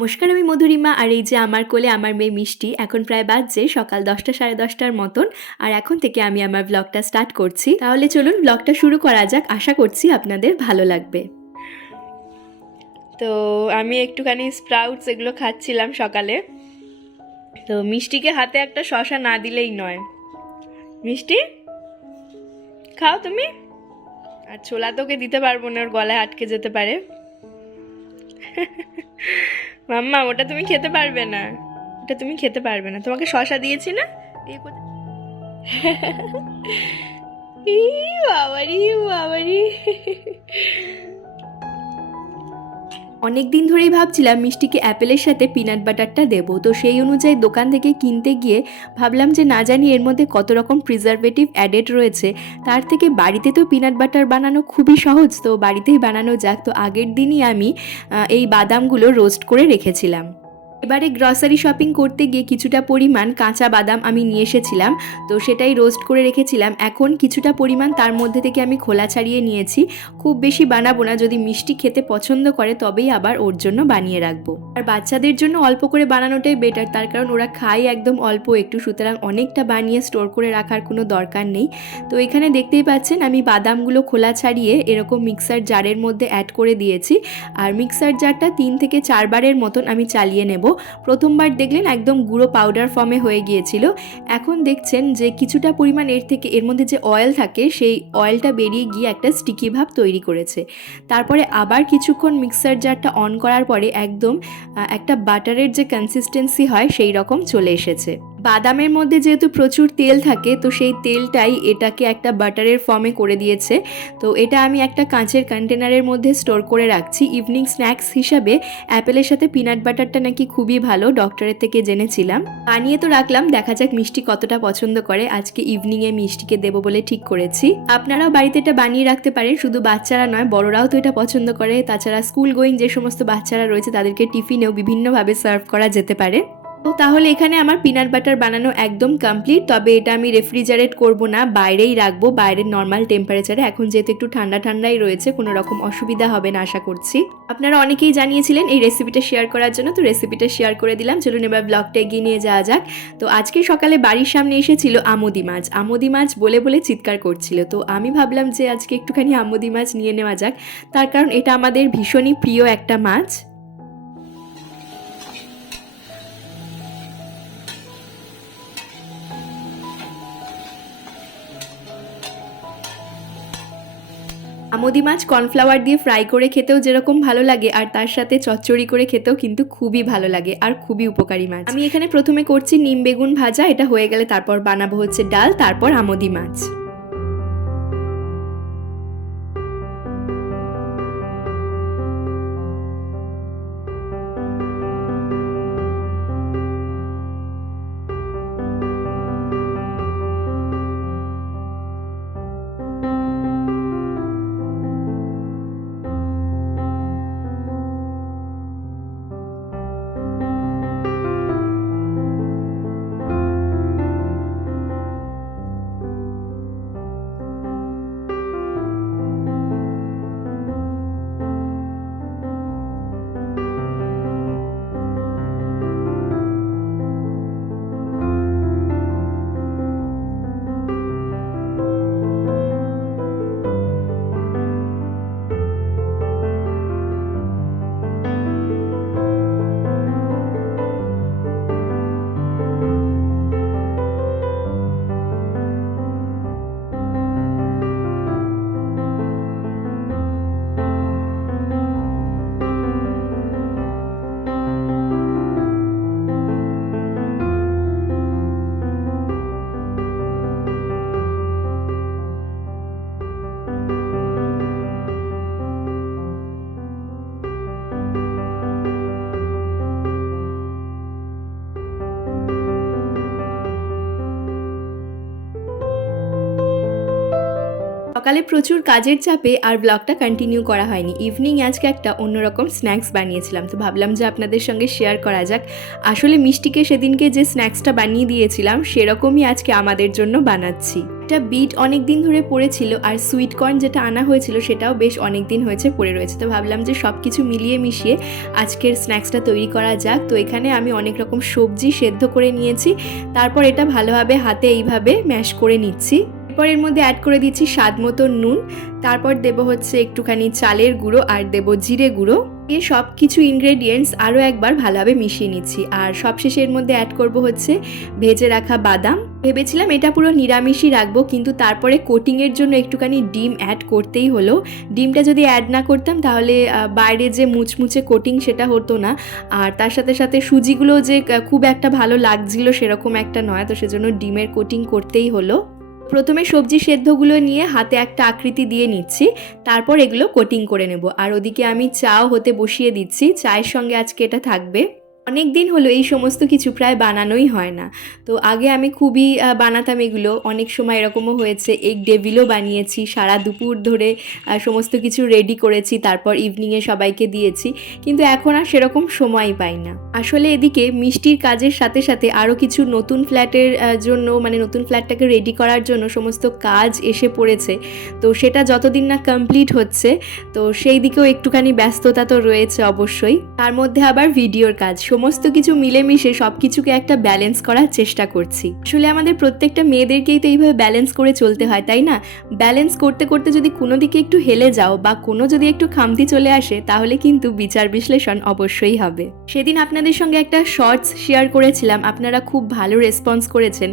নমস্কার, আমি মধুরিমা। আর এই যে আমার কোলে আমার মেয়ে মিষ্টি, এখন প্রায় বাজছে সকাল দশটা সাড়ে দশটার মতন। আর এখন থেকে আমি আমার ব্লগটা স্টার্ট করছি। তাহলে চলুন ব্লগটা শুরু করা যাক। আশা করছি আপনাদের ভালো লাগবে। তো আমি একটুখানি স্প্রাউটস এগুলো খাচ্ছিলাম সকালে। তো মিষ্টিকে হাতে একটা শশা না দিলেই নয়। মিষ্টি, খাও তুমি? আর ছোলা তোকে দিতে পারব না, ওর গলায় আটকে যেতে পারে। মাম্মা, ওটা তুমি খেতে পারবে না। ওটা তুমি খেতে পারবে না। তোমাকে শশা দিয়েছি না? বাবারি বাবারি। অনেক দিন ধরেই ভাবছিলাম মিষ্টিকে অ্যাপেলের সাথে পিনাট বাটারটা দেবো। তো সেই অনুযায়ী দোকান থেকে কিনতে গিয়ে ভাবলাম যে না জানি এর মধ্যে কত রকম প্রিজারভেটিভ অ্যাডেড রয়েছে। তার থেকে বাড়িতে তো পিনাট বাটার বানানো খুবই সহজ, তো বাড়িতেই বানানো যাক। তো আগের দিনই আমি এই বাদামগুলো রোস্ট করে রেখেছিলাম। এবারে গ্রসারি শপিং করতে গিয়ে কিছুটা পরিমাণ কাঁচা বাদাম আমি নিয়ে এসেছিলাম, তো সেটাই রোস্ট করে রেখেছিলাম। এখন কিছুটা পরিমাণ তার মধ্যে থেকে আমি খোলা ছাড়িয়ে নিয়েছি। খুব বেশি বানাবো না, যদি মিষ্টি খেতে পছন্দ করে তবেই আবার ওর জন্য বানিয়ে রাখব। আর বাচ্চাদের জন্য অল্প করে বানানোটাই বেটার তার কারণ ওরা খায় একদম অল্প একটু, সুতরাং অনেকটা বানিয়ে স্টোর করে রাখার কোনো দরকার নেই। তো এখানে দেখতেই পাচ্ছেন, আমি বাদামগুলো খোলা ছাড়িয়ে এরকম মিক্সার জারের মধ্যে অ্যাড করে দিয়েছি। আর মিক্সার জারটা তিন থেকে চারবারের মতন আমি চালিয়ে নেব। প্রথমবার দেখলেন একদম গুঁড়ো পাউডার ফর্মে হয়ে গিয়েছিল। এখন দেখছেন যে কিছুটা পরিমাণ এর থেকে এর মধ্যে যে অয়েল থাকে, সেই অয়েলটা বেরিয়ে গিয়ে একটা স্টিকি ভাব তৈরি করেছে। তারপরে আবার কিছুক্ষণ মিক্সার জারটা অন করার পরে একদম একটা বাটারের যে কনসিস্টেন্সি হয়, সেই রকম চলে এসেছে। বাদামের মধ্যে যেহেতু প্রচুর তেল থাকে, তো সেই তেলটাই এটাকে একটা বাটারের ফর্মে করে দিয়েছে। তো এটা আমি একটা কাঁচের কন্টেনারের মধ্যে স্টোর করে রাখছি। ইভিনিং স্ন্যাক্স হিসাবে অ্যাপেলের সাথে পিনাট বাটারটা নাকি খুবই ভালো ডক্টরের থেকে জেনেছিলাম। বানিয়ে তো রাখলাম, দেখা যাক মিষ্টি কতটা পছন্দ করে। আজকে ইভিনিংয়ে মিষ্টিকে দেবো বলে ঠিক করেছি। আপনারাও বাড়িতে এটা বানিয়ে রাখতে পারেন, শুধু বাচ্চারা নয়, বড়রাও তো এটা পছন্দ করে। তাছাড়া স্কুল গোয়িং যে সমস্ত বাচ্চারা রয়েছে, তাদেরকে টিফিনেও বিভিন্নভাবে সার্ভ করা যেতে পারে। তো তাহলে এখানে আমার পিনাট বাটার বানানো একদম কমপ্লিট তবে এটা আমি রেফ্রিজারেট করব না, বাইরেই রাখব, বাইরের নর্মাল টেম্পারেচারে এখন যেহেতু একটু ঠান্ডা ঠান্ডাই রয়েছে, কোনো রকম অসুবিধা হবে না আশা করছি। আপনারা অনেকেই জানিয়েছিলেন এই রেসিপিটা শেয়ার করার জন্য, তো রেসিপিটা শেয়ার করে দিলাম। চলুন এবার ব্লগটা এগিয়ে নিয়ে যাওয়া যাক। তো আজকে সকালে বাড়ির সামনে এসেছিল আমোদি মাছ। আমদি মাছ বলে বলে চিৎকার করছিল। তো আমি ভাবলাম যে আজকে একটুখানি আমদি মাছ নিয়ে নেওয়া যাক। তার কারণ এটা আমাদের ভীষণই প্রিয় একটা মাছ। আমদি মাছ কর্নফ্লাওয়ার দিয়ে ফ্রাই করে খেতেও যেরকম ভালো লাগে, আর তার সাথে চচ্চড়ি করে খেতেও কিন্তু খুবই ভালো লাগে আর খুবই উপকারী মাছ। আমি এখানে প্রথমে করছি নিম বেগুন ভাজা, এটা হয়ে গেলে তারপর বানাবো হচ্ছে ডাল, তারপর আমদি মাছ। সকালে প্রচুর কাজের চাপে আর ব্লগটা কন্টিনিউ করা হয়নি। ইভিনিং আজকে একটা অন্যরকম স্ন্যাক্স বানিয়েছিলাম। তো ভাবলাম যে আপনাদের সঙ্গে শেয়ার করা যাক। আসলে মিষ্টিকে সেদিনকে যে স্ন্যাক্সটা বানিয়ে দিয়েছিলাম, সেরকমই আজকে আমাদের জন্য বানাচ্ছি। একটা বিট অনেক দিন ধরে পড়েছিল আর সুইট কর্ন যেটা আনা হয়েছিল, সেটাও বেশ অনেক দিন হয়েছে পড়ে রয়েছে। তো ভাবলাম যে সব কিছু মিলিয়ে মিশিয়ে আজকের স্ন্যাক্সটা তৈরি করা যাক। তো এখানে আমি অনেক রকম সবজি সেদ্ধ করে নিয়েছি। তারপর এটা ভালোভাবে হাতে এইভাবে ম্যাশ করে নিচ্ছি। এরপর এর মধ্যে অ্যাড করে দিচ্ছি স্বাদ মতো নুন। তারপর দেব হচ্ছে একটুখানি চালের গুঁড়ো আর দেব জিরে গুঁড়ো। এ সব কিছু ইনগ্রেডিয়েন্টস আরও একবার ভালোভাবে মিশিয়ে নিচ্ছি। আর সবশেষে এর মধ্যে অ্যাড করব হচ্ছে ভেজে রাখা বাদাম। ভেবেছিলাম এটা পুরো নিরামিষই রাখব, কিন্তু তারপরে কোটিংয়ের জন্য একটুখানি ডিম অ্যাড করতেই হলো। ডিমটা যদি অ্যাড না করতাম তাহলে বাইরে যে মুচমুচে কোটিং সেটা হতো না। আর তার সাথে সাথে সুজিগুলো যে খুব একটা ভালো লাগছিল সেরকম একটা নয়, তো সেজন্য ডিমের কোটিং করতেই হলো। প্রথমে সবজি সেদ্ধগুলো নিয়ে হাতে একটা আকৃতি দিয়ে নিচ্ছি, তারপর এগুলো কোটিং করে নেব। আর ওদিকে আমি চাও হতে বসিয়ে দিচ্ছি, চায়ের সঙ্গে আজকে এটা থাকবে। অনেক দিন হলো এই সমস্ত কিছু প্রায় বানানোই হয় না। তো আগে আমি খুবই বানাতাম এগুলো। অনেক সময় এরকমও হয়েছে এগ ডেভিলও বানিয়েছি, সারা দুপুর ধরে সমস্ত কিছু রেডি করেছি, তারপর ইভিনিংয়ে সবাইকে দিয়েছি। কিন্তু এখন আর সেরকম সময় পাই না। আসলে এদিকে মিষ্টির কাজের সাথে সাথে আরও কিছু নতুন ফ্ল্যাটের জন্য মানে নতুন ফ্ল্যাটটাকে রেডি করার জন্য সমস্ত কাজ এসে পড়েছে। তো সেটা যতদিন না কমপ্লিট হচ্ছে, তো সেই দিকেও একটুখানি ব্যস্ততা তো রয়েছে অবশ্যই। তার মধ্যে আবার ভিডিওর কাজ। সমস্ত কিছু মিলেমিশে সব কিছুকে একটা ব্যালেন্স করার চেষ্টা করছি। আসলে আমাদের প্রত্যেকটা মেয়েদেরকেই তো এইভাবে ব্যালেন্স করে চলতে হয়, তাই না? ব্যালেন্স করতে করতে যদি কোনো দিকে একটু হেলে যাও বা কোনো যদি একটু খামতি চলে আসে, তাহলে কিন্তু বিচার বিশ্লেষণ অবশ্যই হবে। সেদিন আপনাদের সঙ্গে একটা শর্টস শেয়ার করেছিলাম, আপনারা খুব ভালো রেসপন্স করেছেন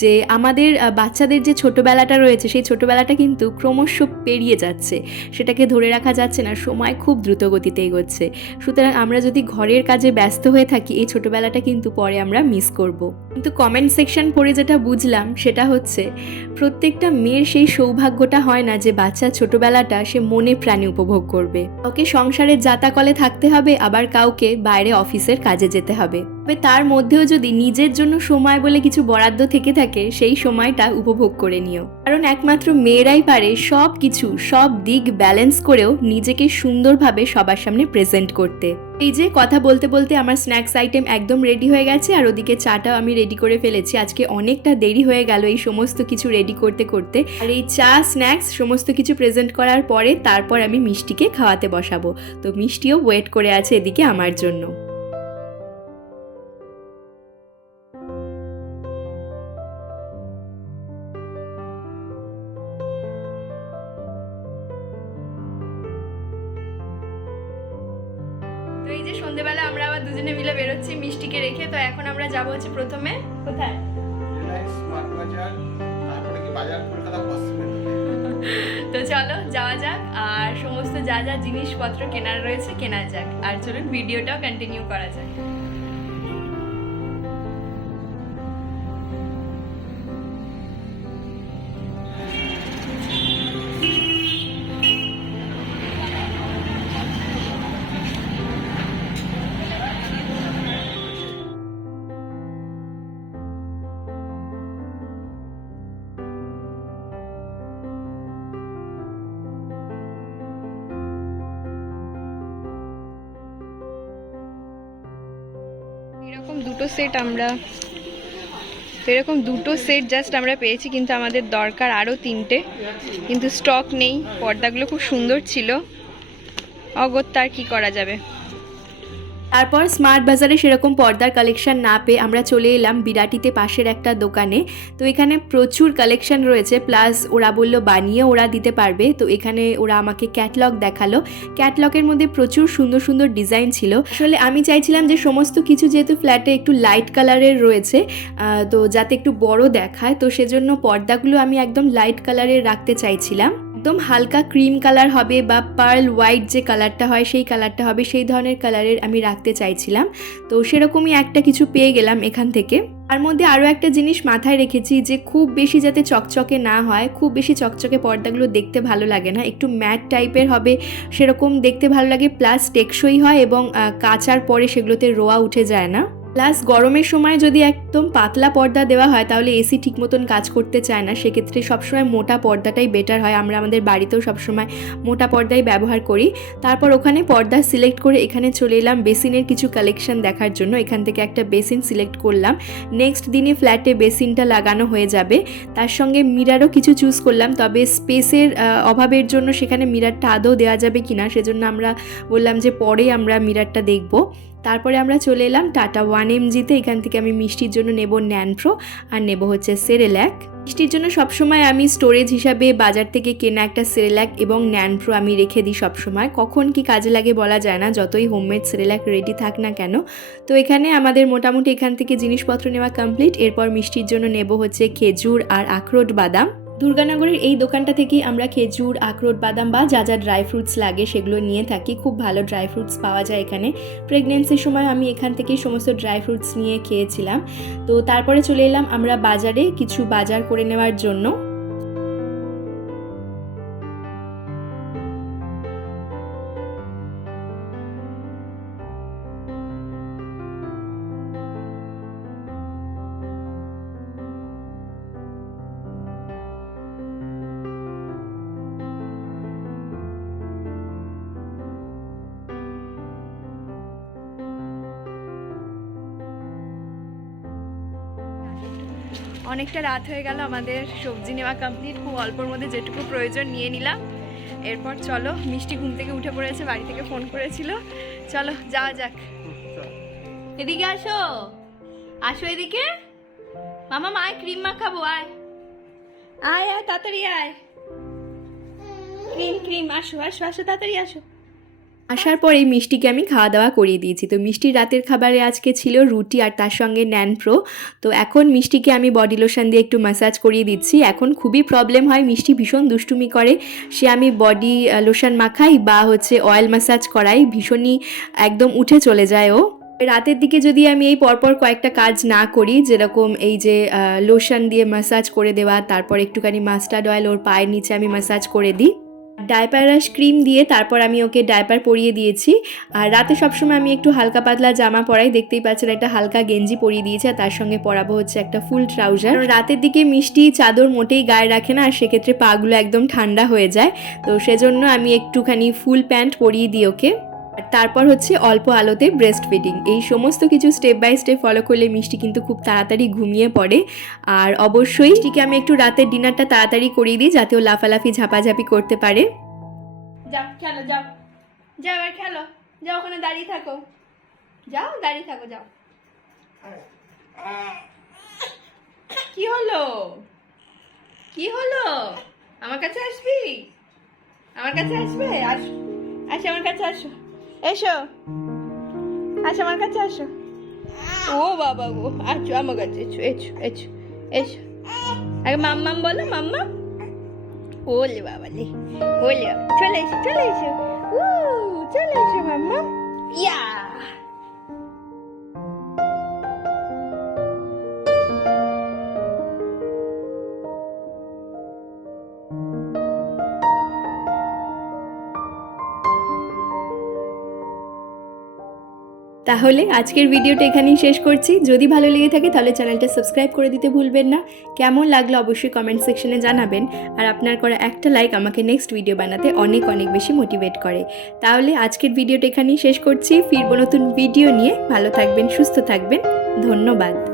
যে আমাদের বাচ্চাদের যে ছোটবেলাটা রয়েছে, সেই ছোটোবেলাটা কিন্তু ক্রমশ পেরিয়ে যাচ্ছে। সেটাকে ধরে রাখা যাচ্ছে না, সময় খুব দ্রুত গতিতে এগোচ্ছে। সুতরাং আমরা যদি ঘরের কাজে ব্যস্ত হয়ে থাকি, এই ছোটবেলাটা কিন্তু পরে আমরা মিস করব। কিন্তু কমেন্ট সেকশন পড়ে যেটা বুঝলাম, সেটা হচ্ছে প্রত্যেকটা মেয়ের সেই সৌভাগ্যটা হয় না যে বাচ্চা ছোটোবেলাটা সে মনে প্রাণে উপভোগ করবে। ওকে সংসারের জাতাকলে থাকতে হবে, আবার কাউকে বাইরে অফিসের কাজে যেতে হবে। তবে তার মধ্যেও যদি নিজের জন্য সময় বলে কিছু বরাদ্দ থেকে থাকে, সেই সময়টা উপভোগ করে নিও। কারণ একমাত্র মেয়েরাই পারে সব কিছু, সব দিক ব্যালেন্স করেও নিজেকে সুন্দরভাবে সবার সামনে প্রেজেন্ট করতে। এই যে কথা বলতে বলতে আমার স্ন্যাক্স আইটেম একদম রেডি হয়ে গেছে, আর ওদিকে চাটাও আমি রেডি করে ফেলেছি। আজকে অনেকটা দেরি হয়ে গেল এই সমস্ত কিছু রেডি করতে করতে। আর এই চা স্ন্যাক্স সমস্ত কিছু প্রেজেন্ট করার পরে তারপর আমি মিষ্টিকে খাওয়াতে বসাবো। তো মিষ্টিও ওয়েট করে আছে এদিকে আমার জন্য। চলো, যাওয়া যাক। আর সমস্ত যা যা জিনিসপত্র কেনার রয়েছে, কেনা যাক। আর চলুন ভিডিওটাও কন্টিনিউ করা যাক। দুটো সেট আমরা এরকম দুটো সেট জাস্ট আমরা পেয়েছি, কিন্তু আমাদের দরকার আরও তিনটে। কিন্তু স্টক নেই, পর্দাগুলো খুব সুন্দর ছিল। অগত্যা আর কী করা যাবে? তারপর স্মার্ট বাজারে সেরকম পর্দার কালেকশন না পেয়ে আমরা চলে এলাম বিরাটিতে পাশের একটা দোকানে। তো এখানে প্রচুর কালেকশন রয়েছে প্লাস ওরা বলল বানিয়ে ওরা দিতে পারবে। তো এখানে ওরা আমাকে ক্যাটলগ দেখাল। ক্যাটলগের মধ্যে প্রচুর সুন্দর সুন্দর ডিজাইন ছিল। আসলে আমি চাইছিলাম যে সমস্ত কিছু যেহেতু ফ্ল্যাটে একটু লাইট কালারের রয়েছে তো যাতে একটু বড় দেখায়, তো সেজন্য পর্দাগুলো আমি একদম লাইট কালারের রাখতে চাইছিলাম। একদম হালকা ক্রিম কালার হবে বা পার্ল হোয়াইট যে কালারটা হয়, সেই কালারটা হবে, সেই ধরনের কালারের আমি রাখতে চাইছিলাম। তো সেরকমই একটা কিছু পেয়ে গেলাম এখান থেকে। তার মধ্যে আরও একটা জিনিস মাথায় রেখেছি যে খুব বেশি যাতে চকচকে না হয়, খুব বেশি চকচকে পর্দাগুলো দেখতে ভালো লাগে না। একটু ম্যাট টাইপের হবে, সেরকম দেখতে ভালো লাগে, প্লাস টেকসই হয় এবং কাচার পরে সেগুলোতে রোয়া উঠে যায় না। প্লাস গরমের সময় যদি একদম পাতলা পর্দা দেওয়া হয়, তাহলে এসি ঠিক মতন কাজ করতে চায় না। সেক্ষেত্রে সবসময় মোটা পর্দাটাই বেটার হয়। আমরা আমাদের বাড়িতেও সবসময় মোটা পর্দাই ব্যবহার করি। তারপর ওখানে পর্দা সিলেক্ট করে এখানে চলে এলাম। বেসিনের কিছু কালেকশন দেখার জন্য। এখান থেকে একটা বেসিন সিলেক্ট করলাম। নেক্সট দিনে ফ্ল্যাটে বেসিনটা লাগানো হয়ে যাবে। তার সঙ্গে মিরারও কিছু চুজ করলাম। তবে স্পেসের অভাবের জন্য সেখানে মিরারটা আদৌ দেওয়া যাবে কিনা, সেজন্য আমরা বললাম যে পরে আমরা মিরারটা দেখব। তারপরে আমরা চলে এলাম টাটা ওয়ান এমজিতে। এখান থেকে আমি মিষ্টির জন্য নেব ন্যানপ্রো আর নেব হচ্ছে সেরেল্যাক মিষ্টির জন্য সবসময় আমি স্টোরেজ হিসাবে বাজার থেকে কেনা একটা সেরেল্যাক এবং ন্যানপ্রো আমি রেখে দিই সবসময়। কখন কি কাজে লাগে বলা যায় না, যতই হোমমেড সেরেল্যাক রেডি থাক না কেন। তো এখানে আমাদের মোটামুটি এখান থেকে জিনিসপত্র নেওয়া কমপ্লিট। এরপর মিষ্টির জন্য নেব হচ্ছে খেজুর আর আখরোট বাদাম। দুর্গানগরের এই দোকানটা থেকে আমরা খেজুর, আখরোট, বাদাম বা যা যা ড্রাই ফ্রুটস লাগে সেগুলো নিয়ে থাকি। খুব ভালো ড্রাই ফ্রুটস পাওয়া যায় এখানে। প্রেগনেন্সির সময় আমি এখান থেকেই সমস্ত ড্রাই ফ্রুটস নিয়ে খেয়েছিলাম। তো তারপরে চলে এলাম আমরা বাজারে কিছু বাজার করে নেওয়ার জন্য। অনেকটা রাত হয়ে গেল, আমাদের সবজি নেওয়া কমপ্লিট খুব অল্পর মধ্যে যেটুকু প্রয়োজন নিয়ে নিলাম। এরপর চলো, মিষ্টি ঘুম থেকে উঠে পড়েছে, বাড়ি থেকে ফোন করেছিল। চলো, যাওয়া যাক। এদিকে আসো। আসো এদিকে। মামা মায় ক্রিম মাখাবো আয়। আয় আয়, তাড়াতাড়ি আয়। ক্রিম ক্রিম আসো আসো আসো, তাড়াতাড়ি আসো। আসার পরে মিষ্টিকে আমি খাওয়া দাওয়া করিয়ে দিয়েছি। তো মিষ্টির রাতের খাবারে আজকে ছিল রুটি আর তার সঙ্গে ন্যান প্রো তো এখন মিষ্টিকে আমি বডি লোশন দিয়ে একটু ম্যাসাজ করিয়ে দিচ্ছি। এখন খুবই প্রবলেম হয়, মিষ্টি ভীষণ দুষ্টুমি করে। সে আমি বডি লোশন মাখাই বা হচ্ছে অয়েল ম্যাসাজ করাই, ভীষণই একদম উঠে চলে যায় ও। রাতের দিকে যদি আমি এই পরপর কয়েকটা কাজ না করি, যেরকম এই যে লোশন দিয়ে ম্যাসাজ করে দেওয়া, তারপর একটুখানি মাস্টার্ড অয়েল ওর পায়ের নিচে আমি ম্যাসাজ করে দিই। ডাইপার রাশ ক্রিম দিয়ে তারপর আমি ওকে ডায়পার পরিয়ে দিয়েছি। আর রাতে সবসময় আমি একটু হালকা পাতলা জামা পরাই, দেখতেই পাচ্ছেন একটা হালকা গেঞ্জি পরিয়ে দিয়েছি আর তার সঙ্গে পরাবো হচ্ছে একটা ফুল ট্রাউজার। রাতের দিকে মিষ্টি চাদর মোটেই গায়ে রাখে না আর সেক্ষেত্রে পাগুলো একদম ঠান্ডা হয়ে যায়। তো সেজন্য আমি একটুখানি ফুল প্যান্ট পরিয়ে দিই ওকে। তারপর হচ্ছে অল্প আলোতে ব্রেস্ট ফিডিং এই সমস্ত কিছু স্টেপ বাই স্টেপ ফলো করলে মিষ্টি কিন্তু খুব তাড়াতাড়ি ঘুমিয়ে পড়ে। আর অবশ্যই মিষ্টিকে আমি একটু রাতের ডিনারটা তাড়াতাড়ি করিয়ে দিই যাতে ও লাফালাফি, ঝাপাঝাপি করতে পারে। যাও, খেলো, যাও। যাও, এবার খেলো। যাও, ওখানে দাঁড়িয়ে থাকো। যাও, দাঁড়িয়ে থাকো, যাও। কি হলো? কি হলো? আমার কাছে আসবি? আমার কাছে আসবে? আস আচ্ছা আমার কাছে আসো। এসো। আচ্ছা আমার কাছে, আসো। ও বাবা গো, আছো আমার কাছে, এসো এসো এসো এসো। আগে মাম্মাম বলো মাম্মা ওলে বাবা লে, ওলে চলে এসো চলে এসো। উ চলে এসো মাম্মা ইয়া। তাহলে আজকের ভিডিওটা এখানেই শেষ করছি। যদি ভালো লেগে থাকে তাহলে চ্যানেলটা সাবস্ক্রাইব করে দিতে ভুলবেন না। কেমন লাগল অবশ্যই কমেন্ট সেকশনে জানাবেন। আর আপনার করা একটা লাইক আমাকে নেক্সট ভিডিও বানাতে অনেক অনেক বেশি মোটিভেট করে। তাহলে আজকের ভিডিওটা এখানেই শেষ করছি। ফিরবো নতুন ভিডিও নিয়ে। ভালো থাকবেন, সুস্থ থাকবেন। ধন্যবাদ।